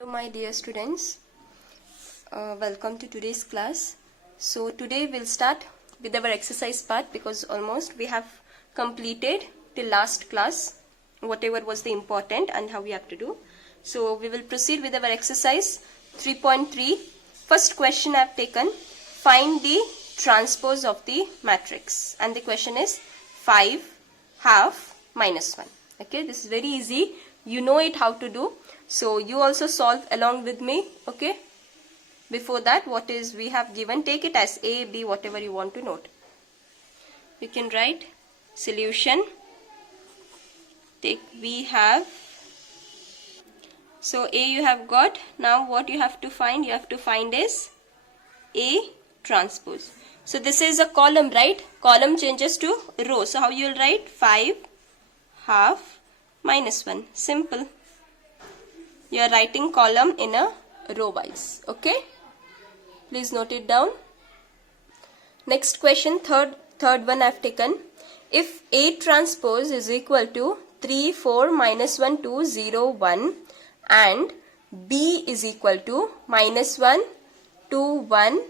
Hello my dear students, welcome to today's class. So today we'll start with our exercise part because almost we have completed the last class, whatever was the important and how we have to do. So we will proceed with our exercise 3.3. First question I have taken, find the transpose of the matrix, and the question is 5 half minus 1. Okay, this is very easy, you know it how to do. So you also solve along with me. Okay, before that, what is we have given, take it as A, B, whatever you want to note. You can write solution. We have, so A you have got. Now what you have to find? You have to find is A transpose. So this is a column, right? Column changes to row. So how you will write? 5 half minus 1. Simple. You are writing column in a row wise. Okay, please note it down. Next question, third one I have taken. If A transpose is equal to 3 4 minus 1 2 0 1 and B is equal to minus 1 2 1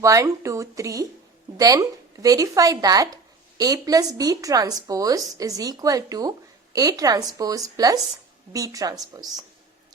1 2 3, then verify that A plus B transpose is equal to A transpose plus B transpose.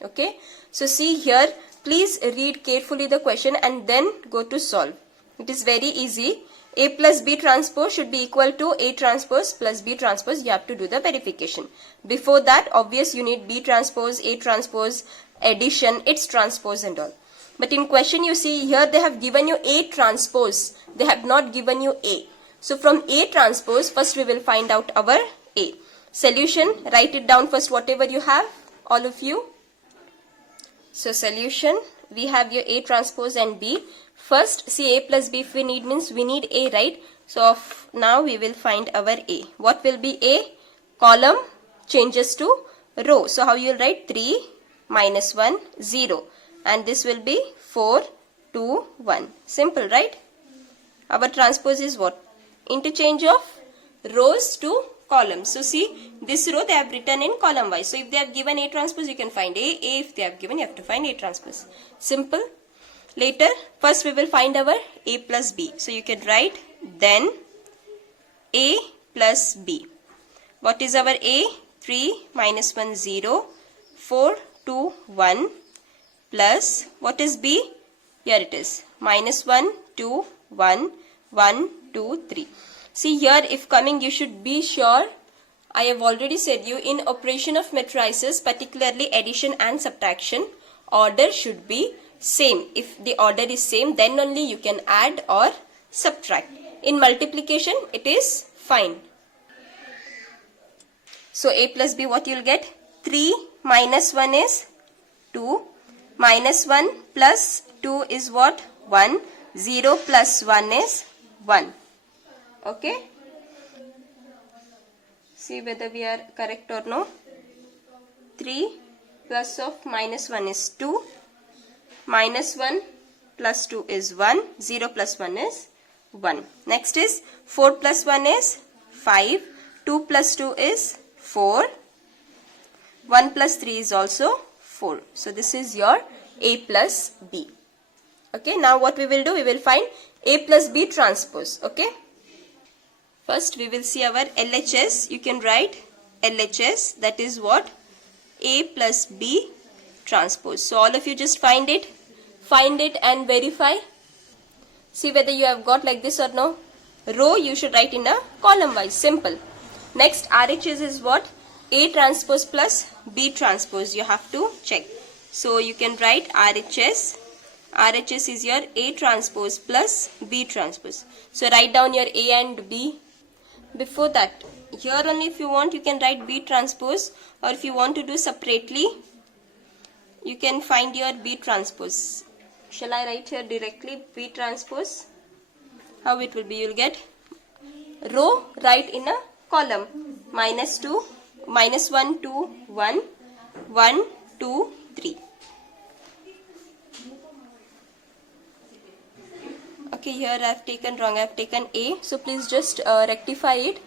Okay, so see here, please read carefully the question and then go to solve. It is very easy. A plus B transpose should be equal to A transpose plus B transpose. You have to do the verification. Before that, obvious, you need B transpose, A transpose, addition, its transpose and all. But in question you see here they have given you A transpose. They have not given you A. So from A transpose, first we will find out our A. Solution, write it down first whatever you have, all of you. So solution, we have your A transpose and B. First, see A plus B if we need means we need A, right? So now we will find our A. What will be A? Column changes to row. So how you will write? 3 minus 1 0, and this will be 4 2 1. Simple, right? Our transpose is what? Interchange of rows to columns. So see, this row they have written in column wise. So if they have given A transpose, you can find A. If they have given, you have to find A transpose. Simple. Later, first we will find our A plus B. So you can write then A plus B. What is our A? 3 minus 1 0, 4 2 1 plus, what is B? Here it is, minus 1 2 1 1 2 3. See here, if coming, you should be sure. I have already said you, in operation of matrices, particularly addition and subtraction, order should be same. If the order is same, then only you can add or subtract. In multiplication, it is fine. So A plus B, what you will get? 3 minus 1 is 2. Minus 1 plus 2 is what? 1. 0 plus 1 is 1. Okay, see whether we are correct or no. 3 plus of minus 1 is 2, minus 1 plus 2 is 1, 0 plus 1 is 1. Next is 4 plus 1 is 5, 2 plus 2 is 4, 1 plus 3 is also 4. So this is your A plus B. Okay, now what we will do, we will find A plus B transpose. Okay, first we will see our LHS. You can write LHS, that is what? A plus B transpose. So all of you just find it and verify. See whether you have got like this or no. Row you should write in a column wise. Simple. Next, RHS is what? A transpose plus B transpose. You have to check. So you can write RHS. RHS is your A transpose plus B transpose. So write down your A and B. Before that, here only if you want, you can write B transpose, or if you want to do separately, you can find your B transpose. Shall I write here directly B transpose? How it will be? You will get row, write in a column. Minus 2, minus 1, 2, 1, 1, 2, 3. Okay, here I have taken wrong. I have taken A. So please just rectify it.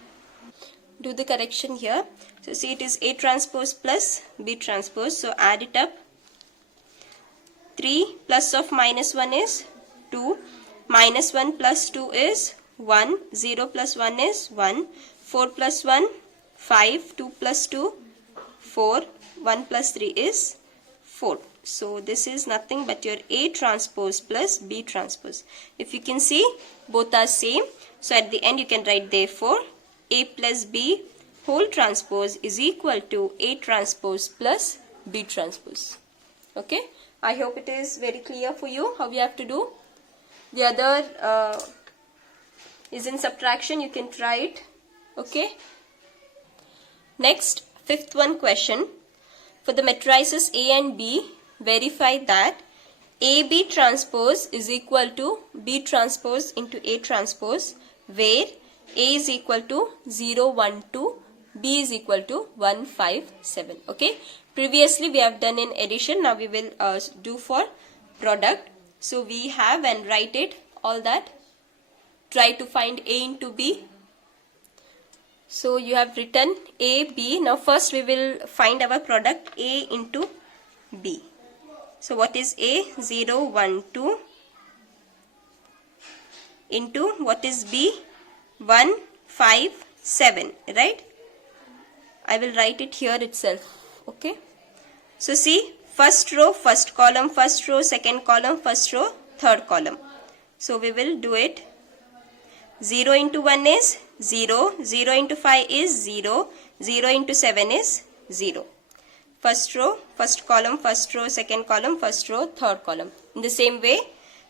Do the correction here. So see, it is A transpose plus B transpose. So add it up. 3 plus of minus 1 is 2. Minus 1 plus 2 is 1. 0 plus 1 is 1. 4 plus 1, 5. 2 plus 2, 4. 1 plus 3 is 4. So this is nothing but your A transpose plus B transpose. If you can see, both are same. So at the end you can write therefore A plus B whole transpose is equal to A transpose plus B transpose. Okay. I hope it is very clear for you how you have to do. The other is in subtraction. You can try it. Okay. Next, fifth one question. For the matrices A and B, verify that AB transpose is equal to B transpose into A transpose, where A is equal to 0, 1, 2, B is equal to 1, 5, 7. Okay. Previously we have done in addition. Now we will do for product. So we have and write it all that. Try to find A into B. So you have written A, B. Now first we will find our product A into B. So what is A? 0, 1, 2 into what is B? 1, 5, 7. Right? I will write it here itself. Okay. So see, first row, first column, first row, second column, first row, third column. So we will do it. 0 into 1 is 0, 0 into 5 is 0, 0 into 7 is 0. First row, first column, first row, second column, first row, third column. In the same way,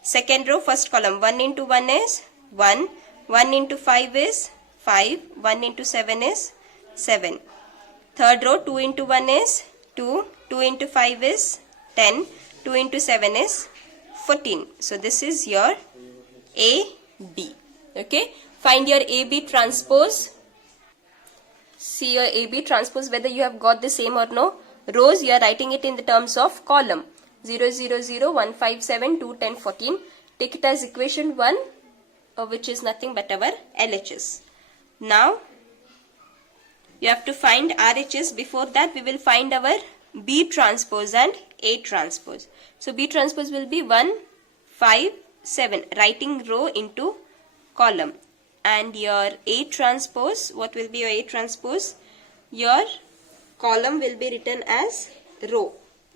second row, first column, 1 into 1 is 1, 1 into 5 is 5, 1 into 7 is 7. Third row, 2 into 1 is 2, 2 into 5 is 10, 2 into 7 is 14. So this is your AB. Okay. Find your AB transpose. See your AB transpose whether you have got the same or no. Rows you are writing it in the terms of column. 0, 0, 0, 1, 5, 7, 2, 10, 14. Take it as equation 1, which is nothing but our LHS. Now you have to find RHS. Before that we will find our B transpose and A transpose. So B transpose will be 1, 5, 7. Writing row into column. And your A transpose, what will be your A transpose? Your column will be written as row.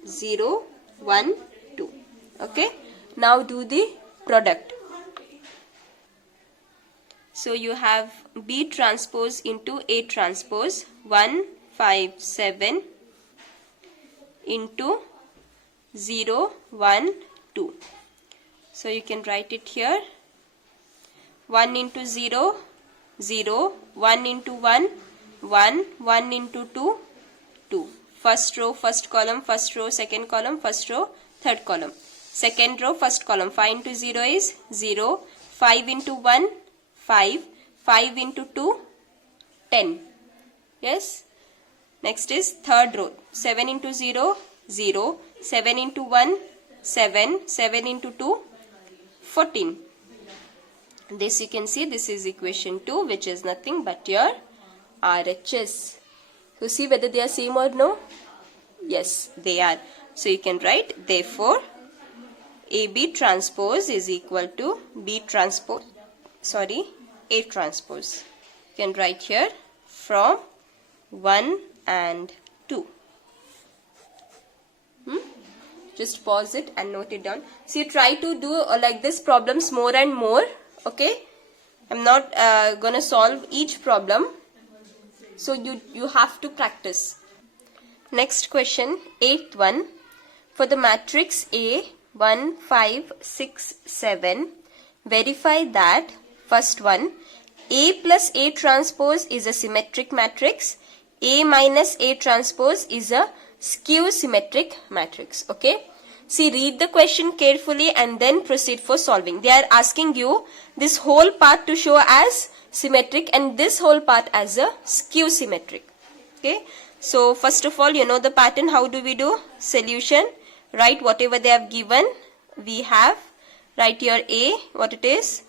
0, 1, 2. Okay. Now do the product. So you have B transpose into A transpose. 1, 5, 7 into 0, 1, 2. So you can write it here. 1 into 0, 0, 1 into 1, 1, 1 into 2, 2. First row, first column, first row, second column, first row, third column. Second row, first column, 5 into 0 is 0, 5 into 1, 5, 5 into 2, 10. Yes. Next is third row, 7 into 0, 0, 7 into 1, 7, 7 into 2, 14. This you can see, this is equation 2, which is nothing but your RHS. So see whether they are same or no. Yes, they are. So you can write therefore AB transpose is equal to B transpose, A transpose. You can write here from 1 and 2. Just pause it and note it down. See, try to do like this problems more and more. Okay, I'm not gonna solve each problem, so you have to practice. Next question, 8th one. For the matrix A 1, 5, 6, 7, verify that first one, A plus A transpose is a symmetric matrix, A minus A transpose is a skew symmetric matrix. Okay. See, read the question carefully and then proceed for solving. They are asking you this whole part to show as symmetric and this whole part as a skew symmetric. Okay. So, first of all, you know the pattern. How do we do? Solution. Write whatever they have given. We have. Write your A. What it is?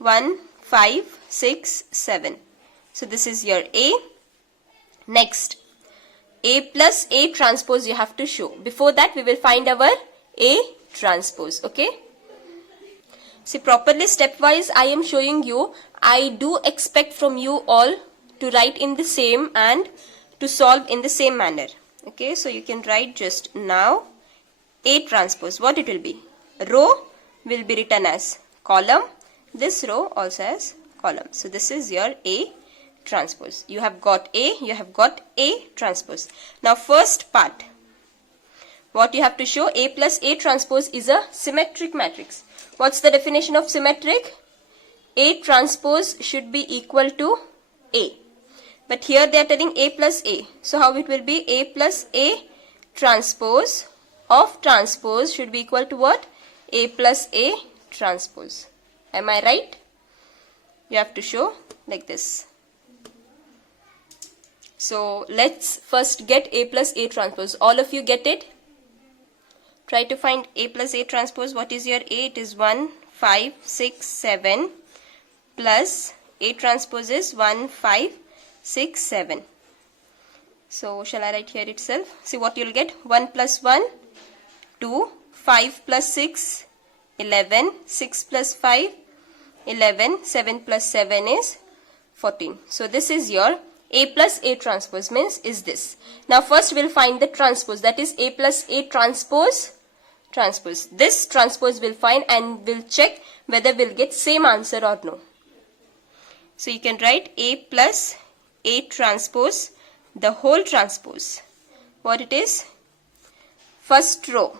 1, 5, 6, 7. So, this is your A. Next. A plus A transpose you have to show. Before that, we will find our A transpose. Okay. See, properly stepwise I am showing you. I do expect from you all to write in the same and to solve in the same manner. Okay, so you can write just now A transpose. What it will be? Row will be written as column. This row also as column. So this is your A transpose. You have got A, you have got A transpose. Now first part, what you have to show, A plus A transpose is a symmetric matrix. What's the definition of symmetric? A transpose should be equal to A. But here they are telling A plus A. So how it will be? A plus A transpose of transpose should be equal to what? A plus A transpose. Am I right? You have to show like this. So let's first get A plus A transpose. All of you get it? Try to find A plus A transpose. What is your A? It is 1, 5, 6, 7 plus A transpose is 1, 5, 6, 7. So shall I write here itself? See what you'll get. 1 plus 1, 2, 5 plus 6, 11, 6 plus 5, 11, 7 plus 7 is 14. So this is your A plus A transpose, means is this. Now first we'll find the transpose, that is A plus A transpose. This transpose we'll find and we'll check whether we'll get same answer or no. So you can write A plus A transpose, the whole transpose. What it is? First row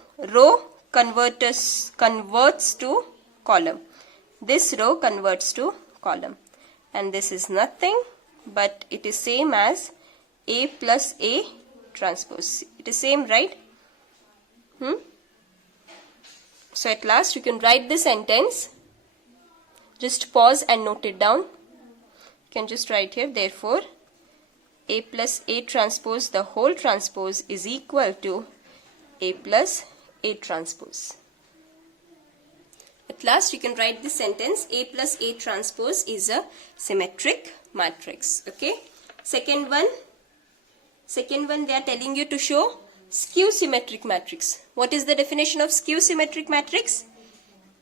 converts to column. This row converts to column. And this is nothing but it is same as A plus A transpose. It is same, right? So at last you can write the sentence. Just pause and note it down. You can just write here, therefore A plus A transpose, the whole transpose is equal to A plus A transpose. At last you can write this sentence, A plus A transpose is a symmetric matrix. Okay. Second one they are telling you to show skew symmetric matrix. What is the definition of skew symmetric matrix?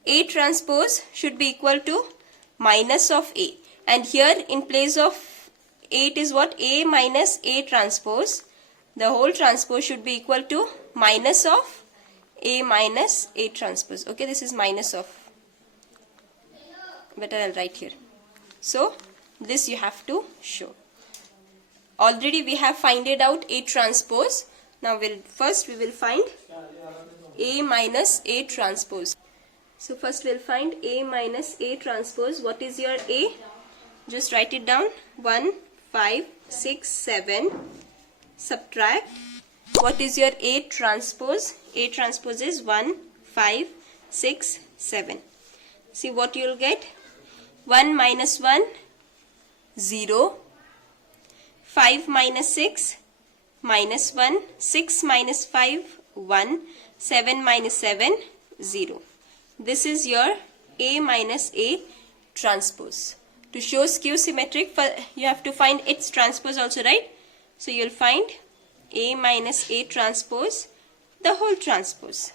A transpose should be equal to minus of A. And here in place of A it is what? A minus A transpose. The whole transpose should be equal to minus of A minus A transpose. Okay, this is minus of. Better I'll write here. So this you have to show. Already we have finded out A transpose. Now we will find A minus A transpose. So first we'll find A minus A transpose. What is your A? Just write it down. 1, 5, 6, 7. Subtract. What is your A transpose? A transpose is 1, 5, 6, 7. See what you'll get. 1 minus 1, 0. 5 minus 6, minus 1. 6 minus 5, 1. 7 minus 7, 0. This is your A minus A transpose. To show skew symmetric, you have to find its transpose also, right? So you'll find A minus A transpose, the whole transpose.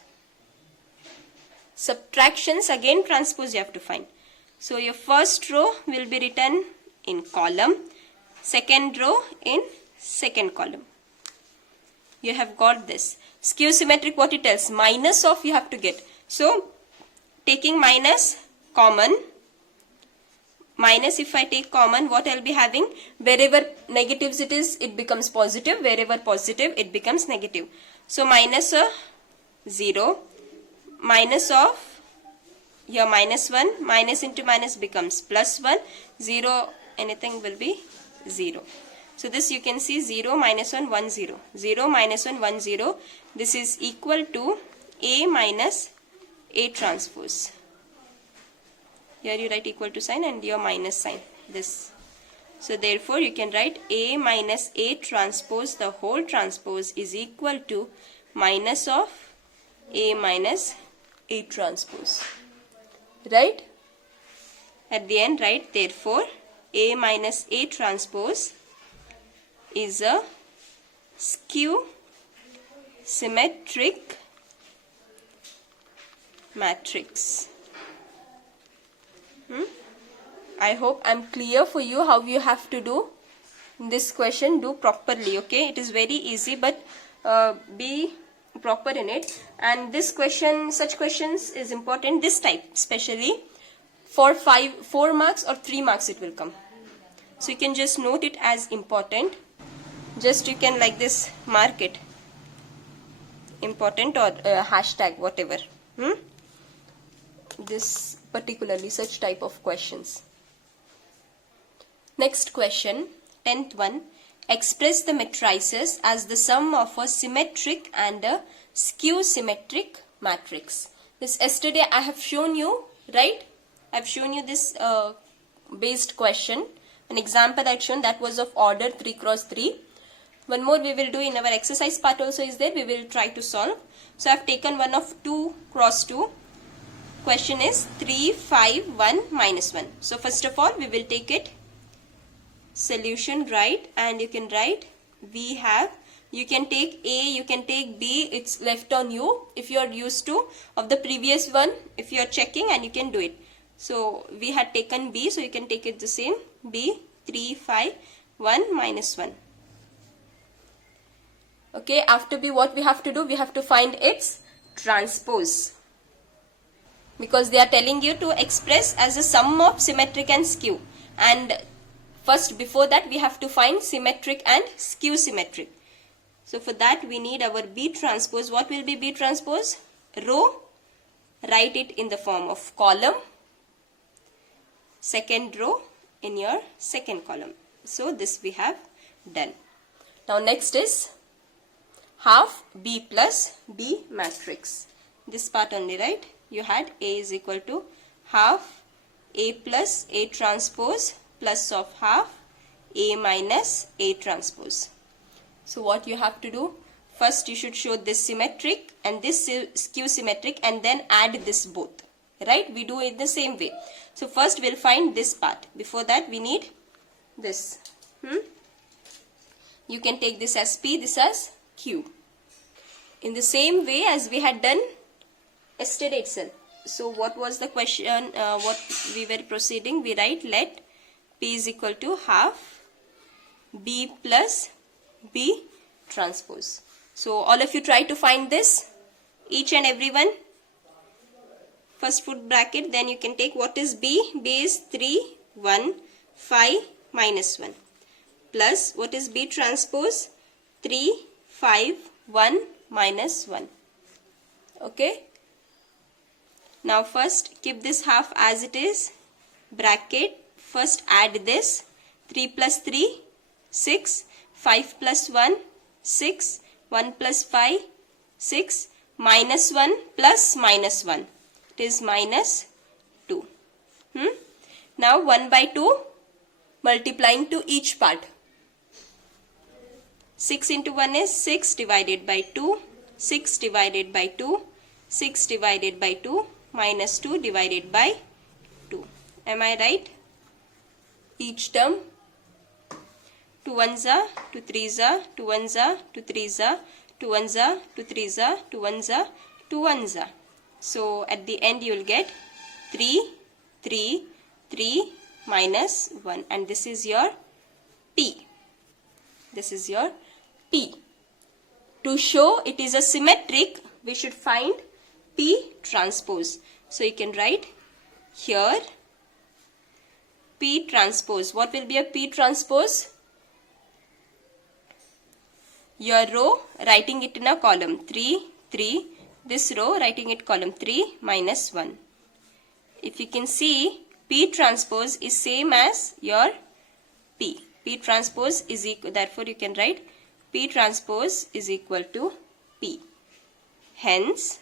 Subtractions, again transpose you have to find. So your first row will be written in column, second row in second column. You have got this. Skew symmetric, what it tells? Minus of you have to get. So taking minus common, minus if I take common, what I'll be having? Wherever negatives it is, it becomes positive. Wherever positive, it becomes negative. So minus 0, minus of, here minus 1, minus into minus becomes plus 1, 0, anything will be 0. So this you can see 0, minus 1, 1, 0. 0, minus 1, 1, 0. This is equal to A minus A transpose. Here you write equal to sign and your minus sign. This. So therefore you can write A minus A transpose, the whole transpose is equal to minus of A minus A transpose. Right? At the end write therefore A minus A transpose is a skew symmetric matrix. I hope I'm clear for you how you have to do this question. Do properly, okay? It is very easy, but be proper in it. And this question, such questions is important, this type especially, for 4 marks or 3 marks it will come. So you can just note it as important. Just you can like this mark it important or hashtag whatever. This particularly such type of questions. Next question, 10th one. Express the matrices as the sum of a symmetric and a skew symmetric matrix. This yesterday I have shown you, right? I have shown you this based question. An example I had shown that was of order 3 cross 3. One more we will do in our exercise part also is there. We will try to solve. So I have taken one of 2 cross 2. Question is 3, 5, 1, minus 1. So first of all we will take it. Solution, right? And you can write we have, you can take A, you can take B, it's left on you if you are used to of the previous one, if you are checking, and you can do it. So we had taken B, so you can take it the same. B, 3, 5, 1, minus 1. Okay, after B what we have to do? We have to find its transpose. Because they are telling you to express as a sum of symmetric and skew. And first, before that, we have to find symmetric and skew symmetric. So for that, we need our B transpose. What will be B transpose? Row. Write it in the form of column. Second row in your second column. So this we have done. Now next is half B plus B matrix. This part only, right? You had A is equal to half A plus A transpose plus of half A minus A transpose. So what you have to do? First you should show this symmetric and this skew symmetric and then add this both. Right? We do it the same way. So first we'll find this part. Before that we need this. You can take this as P, this as Q. In the same way as we had done yesterday itself. So what was the question? What we were proceeding? We write let P is equal to half B plus B transpose. So all of you try to find this, each and every one. First put bracket, then you can take what is B? B is 3, 1, 5, minus 1. Plus what is B transpose? 3, 5, 1, minus 1. Okay. Now first keep this half as it is. Bracket. First add this. 3 plus 3, 6. 5 plus 1, 6. 1 plus 5, 6. Minus 1 plus minus 1. It is minus 2. Now 1 by 2 multiplying to each part. 6 into 1 is 6 divided by 2. 6 divided by 2. 6 divided by 2. Minus 2 divided by 2. Am I right? Each term. 2 1s are, 2 3s are, 2 1s are, 2 3s are, 2 1s are, 2 3s are, 2 1s are, 2 1s are. So at the end you will get 3, 3, 3 minus 1. And this is your P. This is your P. To show it is a symmetric, we should find P transpose. So you can write here P transpose. What will be a P transpose? Your row, writing it in a column 3, 3. This row, writing it column 3 minus 1. If you can see, P transpose is same as your P. P transpose is equal, therefore you can write P transpose is equal to P. Hence,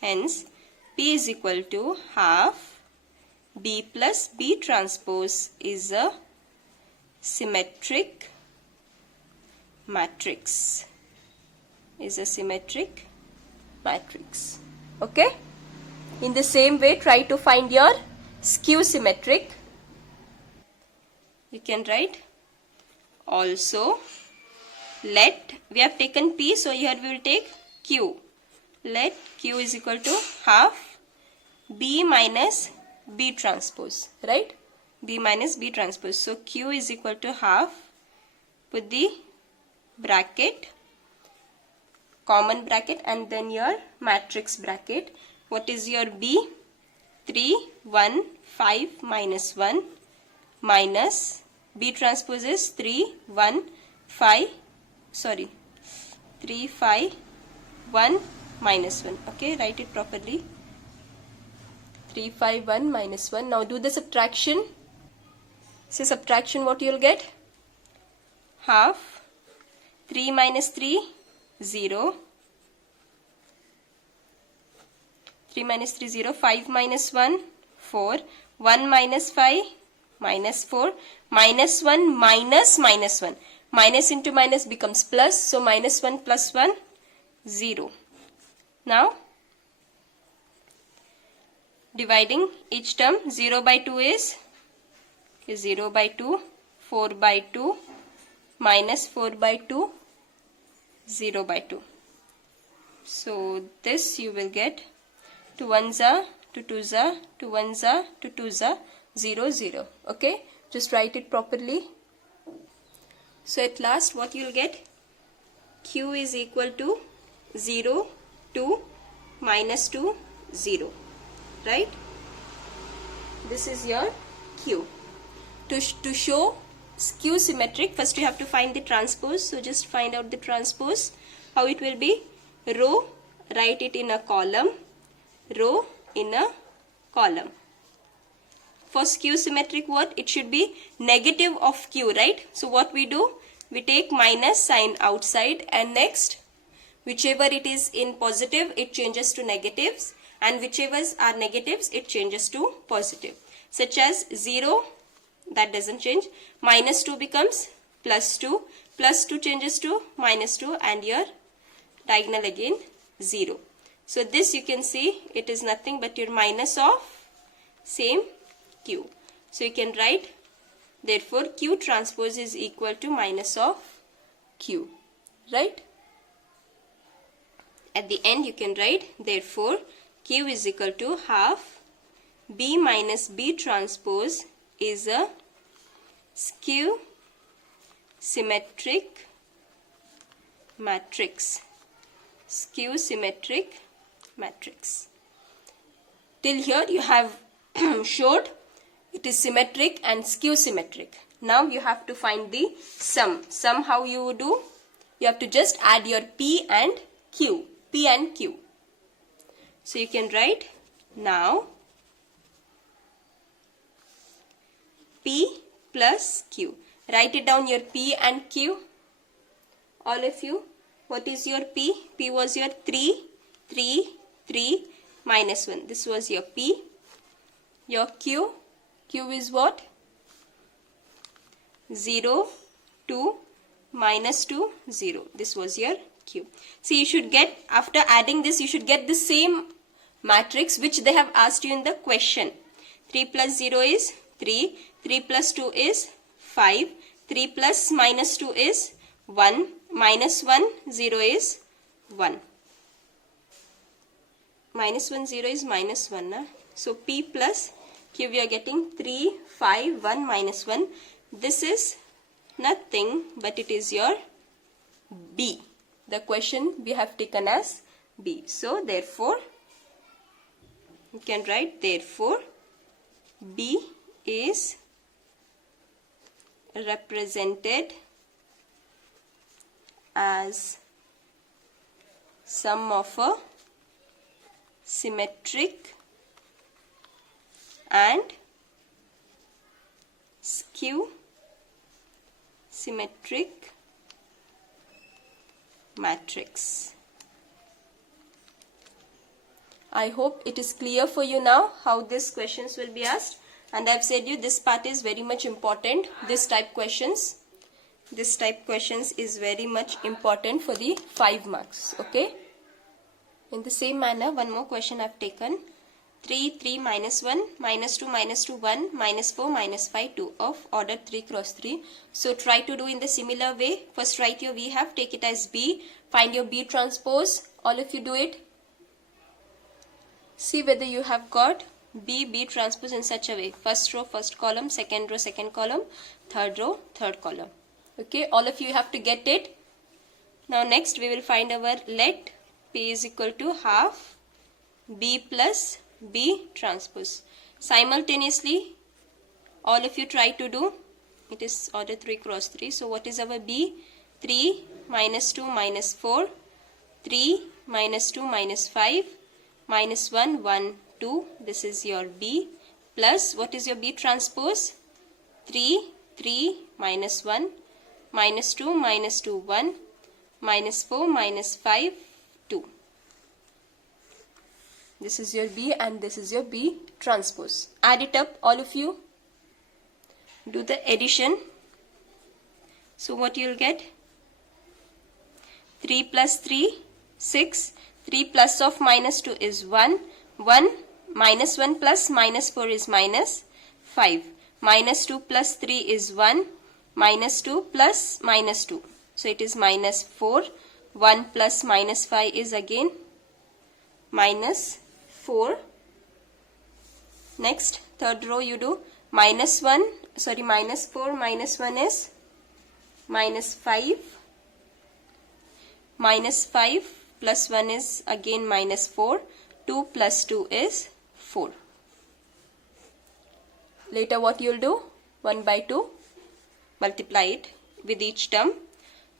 P is equal to half B plus B transpose is a symmetric matrix. Is a symmetric matrix. Okay? In the same way, try to find your skew symmetric. You can write also let, we have taken P, so here we will take Q. let Q is equal to half B minus B transpose, right? B minus B transpose. So Q is equal to half, put the bracket, common bracket, and then your matrix bracket. What is your B? 3, 1, 5 minus 1 minus B transpose is 3, 1, 5, 3, 5, 1 minus 1. Okay, write it properly. 3, 5, 1 minus 1. Now do the subtraction. So subtraction, what you will get? Half. 3 minus 3, 0. 3 minus 3, 0. 5 minus 1, 4. 1 minus 5, minus 4. Minus 1 minus minus 1. Minus into minus becomes plus. So minus 1 plus 1, 0. Now dividing each term, 0 by 2 is 0 by 2, 4 by 2, minus 4 by 2, 0 by 2. So this you will get 2 1s are, 2 2s are, 2 1s are, 2 2s are, 0 0. Okay, just write it properly. So at last what you will get? Q is equal to 0, 2, minus 2, 0. Right? This is your Q. To show Q symmetric, first you have to find the transpose. So just find out the transpose. How it will be? Row, write it in a column. Row in a column. For Q symmetric, what? It should be negative of Q, right? So what we do? We take minus sign outside, and next, whichever it is in positive, it changes to negatives, and whichever are negatives, it changes to positive. Such as 0, that doesn't change. Minus 2 becomes plus 2. Plus 2 changes to minus 2, and your diagonal again 0. So this you can see, it is nothing but your minus of same Q. So you can write, therefore Q transpose is equal to minus of Q. Right? At the end you can write, therefore Q is equal to half B minus B transpose is a skew symmetric matrix. Skew symmetric matrix. Till here you have showed it is symmetric and skew symmetric. Now you have to find the sum. Sum, how you do? You have to just add your P and Q. P and Q. So you can write now P plus Q. Write it down, your P and Q. All of you. What is your P? P was your 3, 3, 3 minus 1. This was your P. Your Q. Q is what? 0, 2, minus 2, 0. This was your Q. See, you should get, after adding this, you should get the same matrix which they have asked you in the question. 3 plus 0 is 3. 3 plus 2 is 5. 3 plus minus 2 is 1. Minus 1, 0 is 1. Minus 1, 0 is minus 1. So P plus Q, we are getting 3, 5, 1, minus 1. This is nothing but it is your B. The question we have taken as B. So therefore, you can write, therefore B is represented as sum of a symmetric and skew symmetric matrix. I hope it is clear for you now how these questions will be asked, and I have said you this part is very much important. This type questions is very much important for the 5 marks. Okay. In the same manner, one more question I have taken. 3, 3 minus 1, minus 2, 1, minus 4, minus 5, 2 of order 3 cross 3. So try to do in the similar way. First write your V half, take it as B, find your B transpose. All of you do it. See whether you have got B transpose in such a way. First row, first column, second row, second column, third row, third column. Okay, all of you have to get it. Now next we will find our let P is equal to half B plus B transpose. Simultaneously, all of you try to do. It is order 3 cross 3. So what is our B? 3 minus 2 minus 4. 3 minus 2 minus 5. Minus 1, 1, 2. This is your B. Plus, what is your B transpose? 3, 3 minus 1. Minus 2, minus 2, 1. Minus 4, minus 5, 2. This is your B and this is your B transpose. Add it up, all of you. Do the addition. So what you will get? 3 plus 3, 6. 3 plus of minus 2 is 1. 1 minus 1 plus minus 4 is minus 5. Minus 2 plus 3 is 1. Minus 2 plus minus 2. So it is minus 4. 1 plus minus 5 is again minus 4. Next, third row you do minus 4 minus 1 is minus 5. Minus 5 plus 1 is again minus 4. 2 plus 2 is 4. Later what you will do? 1 by 2. Multiply it with each term.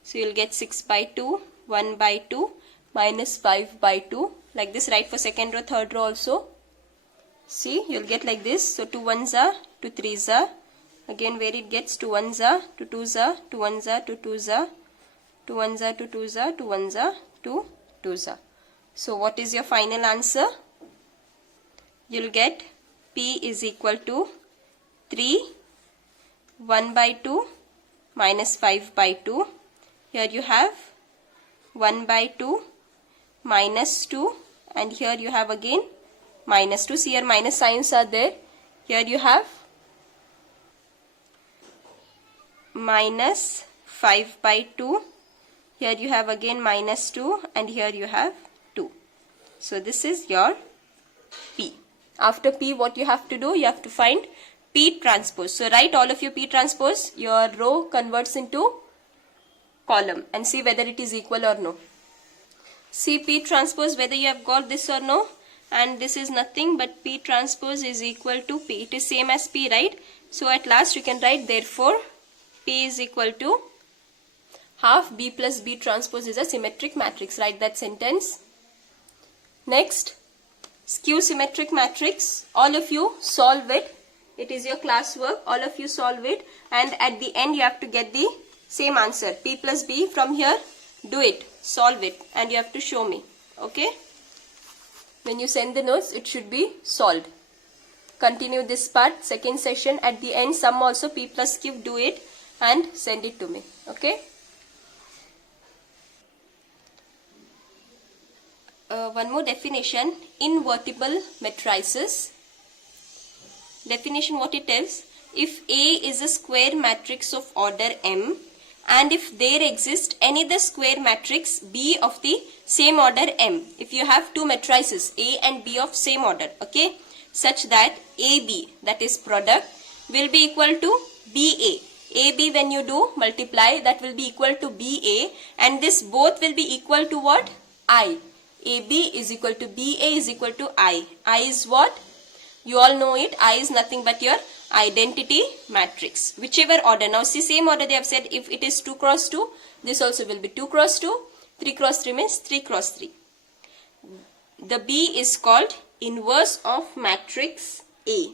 So you will get 6 by 2, 1 by 2, minus 5 by 2. Like this, write for second row, third row also. See, you will get like this. So 2 1s are, 2 3s are. Again where it gets 2 1s are, 2 2s are, 2 1s are, 2 2s are. 2 1s are, 2 2s are, 2 1s are, 2 2s are. So what is your final answer? You will get P is equal to 3, 1 by 2, minus 5 by 2. Here you have 1 by 2, minus 2, and here you have again minus 2. See, here minus signs are there. Here you have minus 5 by 2. Here you have again minus 2, and here you have 2. So this is your P. After P, what you have to do? You have to find P transpose. So write all of your P transpose. Your row converts into column and see whether it is equal or no. See P transpose whether you have got this or no. And this is nothing but P transpose is equal to P. It is same as P, right? So at last you can write therefore P is equal to half B plus B transpose is a symmetric matrix. Write that sentence. Next, skew symmetric matrix. All of you solve it. It is your class work. All of you solve it. And at the end you have to get the same answer. P plus B from here. Do it. Solve it. And you have to show me. Okay? When you send the notes, it should be solved. Continue this part. Second session. At the end, sum also P plus Q. Do it. And send it to me. Okay? One more definition. Invertible matrices. Definition, what it tells: if A is a square matrix of order M and if there exists any other square matrix B of the same order M, if you have two matrices A and B of same order, okay, such that AB, that is product, will be equal to BA. AB, when you do multiply, that will be equal to BA, and this both will be equal to what? I. AB is equal to BA is equal to I. I is what? You all know it. I is nothing but your identity matrix. Whichever order. Now see, same order they have said. If it is 2 cross 2, this also will be 2 cross 2. 3 cross 3 means 3 cross 3. The B is called inverse of matrix A.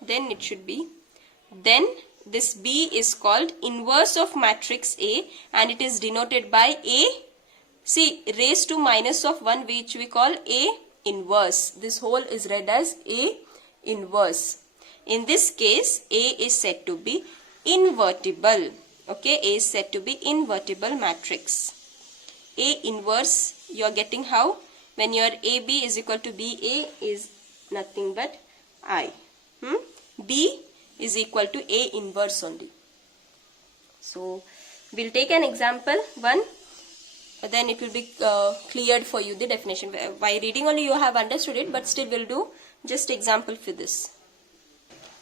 Then it should be. Then this B is called inverse of matrix A, and it is denoted by A. See, raised to minus of 1, which we call A inverse. This whole is read as A inverse. In this case, A is said to be invertible. Okay, A is said to be invertible matrix. A inverse, you are getting how? When your AB is equal to BA is nothing but I. B is equal to A inverse only. So, we'll take an example. One, then it will be cleared for you, the definition. By reading only you have understood it, but still we'll do just example for this.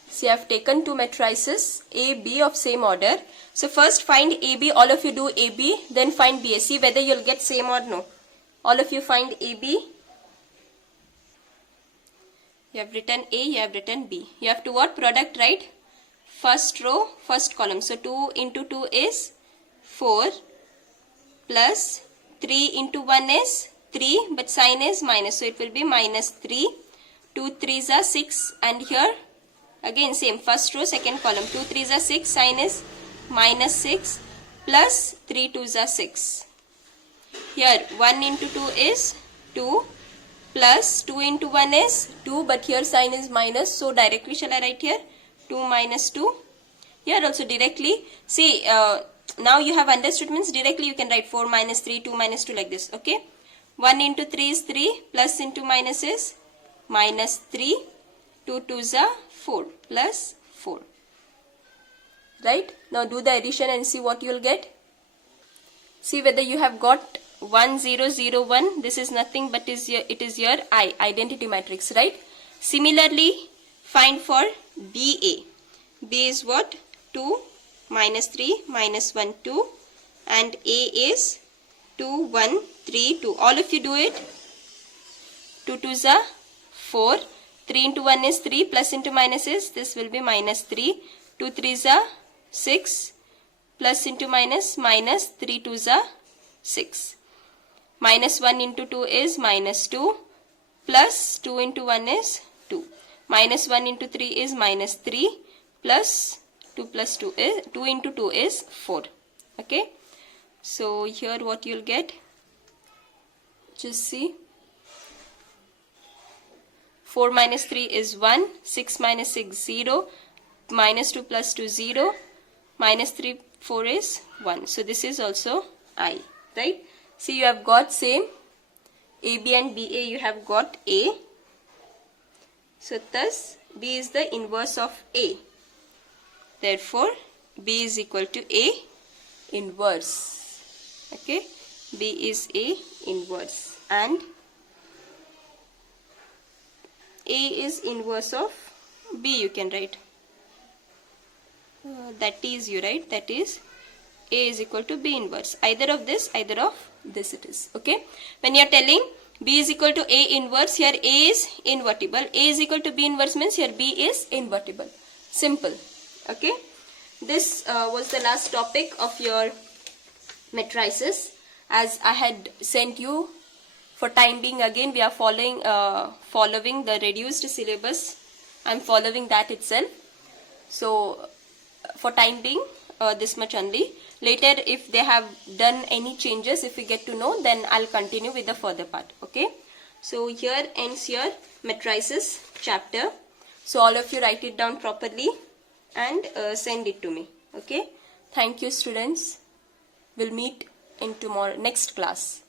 See, I have taken two matrices A, B of same order. So first find AB, all of you do AB, then find BA. See whether you'll get same or no. All of you find AB. You have written A, you have written B. You have to what? Product, right? First row, first column. So 2 into 2 is 4 plus 3 into 1 is 3, but sign is minus. So it will be minus 3. 2 3s are 6, and here again same, first row, second column. 2 3s are 6, sign is minus 6 plus 3 2s are 6. Here 1 into 2 is 2 plus 2 into 1 is 2, but here sign is minus, so directly shall I write here 2 minus 2. Here also directly, see now you have understood, means directly you can write 4 minus 3, 2 minus 2 like this, okay. 1 into 3 is 3, plus into minus is minus 3, 2 2s are 4 plus 4. Right? Now do the addition and see what you will get. See whether you have got 1 0 0 1. This is nothing but it is your I, identity matrix, right? Similarly, find for BA. B is what? 2 minus 3 minus 1 2, and A is 2 1 3 2. All of you do it. 2 2s are 4. 3 into 1 is 3, plus into minus is, this will be minus 3. 2 3s are 6, plus into minus, minus 3 2s are 6. Minus 1 into 2 is minus 2, plus 2 into 1 is 2. Minus 1 into 3 is minus 3, plus 2 plus 2 is 2 into 2 is 4. Okay. So here what you'll get, just see. 4 minus 3 is 1, 6 minus 6 0, minus 2 plus 2 0, minus 3 4 is 1. So this is also I, right? See, you have got same AB and BA, you have got A. So thus B is the inverse of A. Therefore B is equal to A inverse. Okay, B is A inverse, and A is inverse of B, you can write. That is you, right? That is A is equal to B inverse. Either of this it is. Okay. When you are telling B is equal to A inverse, here A is invertible. A is equal to B inverse means here B is invertible. Simple. Okay. This was the last topic of your matrices. As I had sent you, for time being again we are following the reduced syllabus. I am following that itself. So for time being this much only. Later if they have done any changes, if we get to know, then I'll continue with the further part. Okay. So here ends your matrices chapter. So all of you write it down properly and send it to me. Okay. Thank you, students. We'll meet in next class.